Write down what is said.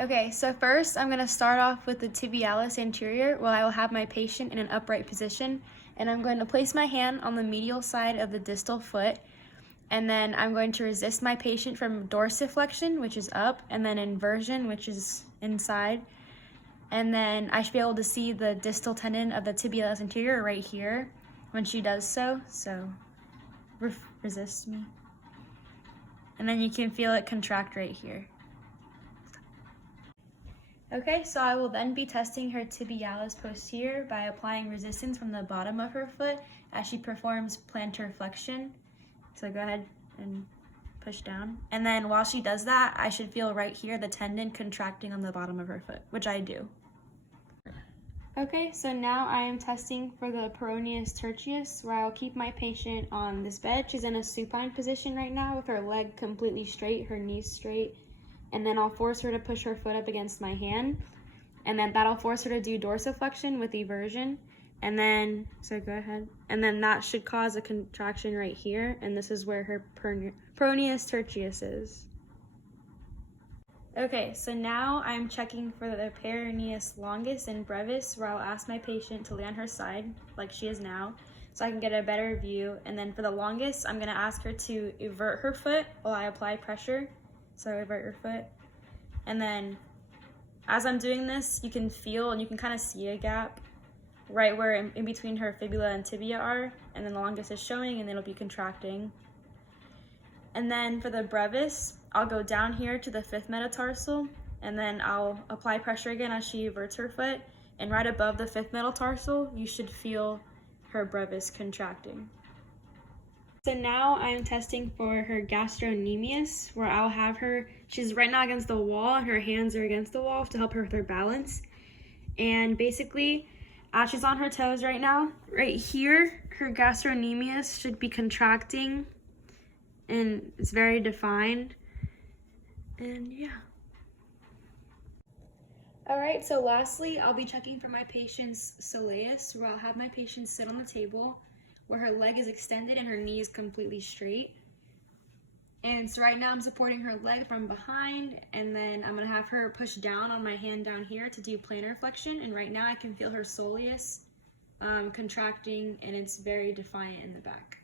Okay, so first I'm going to start off with the tibialis anterior, where I will have my patient in an upright position, and I'm going to place my hand on the medial side of the distal foot, and then I'm going to resist my patient from dorsiflexion, which is up, and then inversion, which is inside, and then I should be able to see the distal tendon of the tibialis anterior right here when she does so resist me. And then you can feel it contract right here. Okay, so I will then be testing her tibialis posterior by applying resistance from the bottom of her foot as she performs plantar flexion. So go ahead and push down. And then while she does that, I should feel right here the tendon contracting on the bottom of her foot, which I do. Okay, so now I am testing for the peroneus tertius, where I'll keep my patient on this bed. She's in a supine position right now with her leg completely straight, her knees straight. And then I'll force her to push her foot up against my hand. And then that'll force her to do dorsiflexion with eversion. And then, so go ahead. And then that should cause a contraction right here. And this is where her peroneus tertius is. Okay, so now I'm checking for the peroneus longus and brevis, where I'll ask my patient to lay on her side, like she is now, so I can get a better view. And then for the longus, I'm gonna ask her to evert her foot while I apply pressure. So invert your foot. And then as I'm doing this, you can feel and you can kind of see a gap right where in between her fibula and tibia are, and then the longus is showing and then it'll be contracting. And then for the brevis, I'll go down here to the 5th metatarsal, and then I'll apply pressure again as she everts her foot, and right above the 5th metatarsal, you should feel her brevis contracting. So now I'm testing for her gastrocnemius, where I'll have her, she's right now against the wall and her hands are against the wall to help her with her balance. And basically, as she's on her toes right now, right here, her gastrocnemius should be contracting and it's very defined. And yeah. All right, so lastly, I'll be checking for my patient's soleus, where I'll have my patient sit on the table, where her leg is extended and her knee is completely straight. And so right now I'm supporting her leg from behind, and then I'm gonna have her push down on my hand down here to do plantar flexion. And right now I can feel her soleus contracting, and it's very defiant in the back.